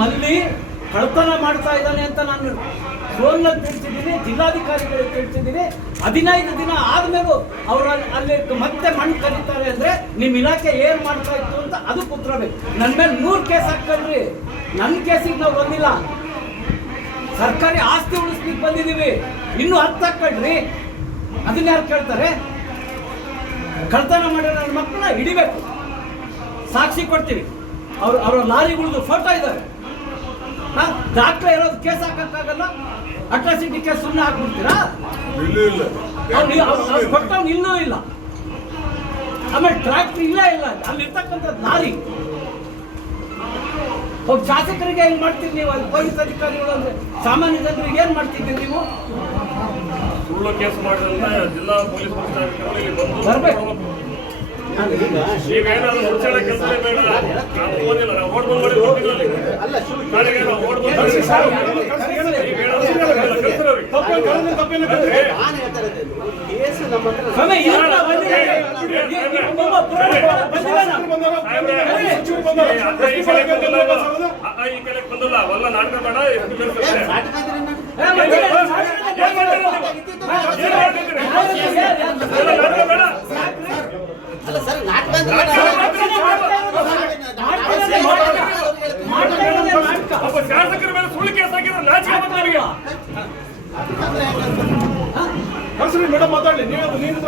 ಮಲ್ಲಿ ಕಳ್ತನ ಮಾಡ್ತಾ ಇದ್ದಾನೆ ಅಂತ ನಾನು ಫೋನ್ನಲ್ಲಿ ತಿಳಿಸಿದ್ದೀನಿ, ಜಿಲ್ಲಾಧಿಕಾರಿಗಳಿಗೆ ತಿಳಿಸಿದ್ದೀನಿ. ಹದಿನೈದು ದಿನ ಆದಮೇಲೂ ಅವರು ಅಲ್ಲಿ ಮತ್ತೆ ಮಣ್ಣು ಕರೀತಾರೆ ಅಂದ್ರೆ ನಿಮ್ಮ ಇಲಾಖೆ ಏನು ಮಾಡ್ತಾ ಇತ್ತು ಅಂತ ಅದು ಪುತ್ರ ಬೇಕು. ನನ್ನ ಮೇಲೆ ನೂರು ಕೇಸ್ ಹಾಕಲ್ರಿ ನನ್ನ ಕೇಸಿಗೆ ನಾವು ಬಂದಿಲ್ಲ. ಸರ್ಕಾರಿ ಆಸ್ತಿ ಉಳಿಸ್ಲಿಕ್ಕೆ ಬಂದಿದ್ದೀವಿ ಇನ್ನು ಹತ್ತು ಹಾಕಳ್ರಿ ಅದನ್ನ ಯಾರು ಕೇಳ್ತಾರೆ? ಕಳ್ತನ ಮಾಡಿರೋ ನನ್ನ ಮಕ್ಕಳನ್ನ ಹಿಡಿಬೇಕು. ಸಾಕ್ಷಿ ಕೊಡ್ತೀವಿ. ಅವ್ರು ಅವರ ಲಾರಿಗಳದ್ದು ಫೋಟೋ ಇದ್ದಾರೆ. ದಾಖಲೆ ಡಾಕ್ಟರ್ ಇರೋದು ಕೇಸ್ ಹಾಕಕ್ಕಾಗಲ್ಲ? ಅಟ್ರಾಸಿಟಿ ಕೇಸ್ ಸುಮ್ಮನೆ ಹಾಕ್ಬಿಡ್ತೀರಾ? ಇಲ್ಲೂ ಇಲ್ಲ. ಅವ್ನು ಅವ್ನು ಕೊಟ್ಟವ್ನು ಇಲ್ಲೂ ಇಲ್ಲ. ಆಮೇಲೆ ಟ್ರ್ಯಾಕ್ಟರ್ ಇಲ್ಲ ಇಲ್ಲ. ಅಲ್ಲಿರ್ತಕ್ಕಂಥ ಲಾರಿ. ಒಬ್ಬ ಶಾಸಕರಿಗೆ ಹೆಂಗ್ ಮಾಡ್ತೀರಿ ನೀವು? ಅಲ್ಲಿ ಪೊಲೀಸ್ ಅಧಿಕಾರಿಗಳು ಅಂದ್ರೆ ಸಾಮಾನ್ಯ ಜನರಿಗೆ ಏನ್ ಮಾಡ್ತಿದ್ದೀರಿ ನೀವು? ಸುಳ್ಳು ಕೇಸ್ ಮಾಡಿದ್ರೆ ಜಿಲ್ಲಾ ಪೊಲೀಸ್ ಬರ್ಬೇಕು. ಈಗ ಏನಾದ್ರು ಮುಚ್ಚಾಳ ಬೇಡ ನಾವು ಓದಿಲ್ಲ ನಾವು ಓಡ್ ಬಂದ್ ಮಾಡಿ. ನಾಳೆಗೆ ನಾವು ಓಡ್ ಬಂದ್ ಈ ಕಡೆ ಬಂದಲ್ಲ ಅವೆಲ್ಲ ನಾಟಕ ಬೇಡ ಎಷ್ಟು ಒಬ್ಬ ಶಾಸಕರ ಮೇಲೆ ಸುಳ್ಳು ಕೇಸ್ ಹಾಕಿದ್ರೆ ನಾಚಿಕೆ ಮೇಡಮ್ ಮಾತಾಡಲಿ ನೀವು ನೀನು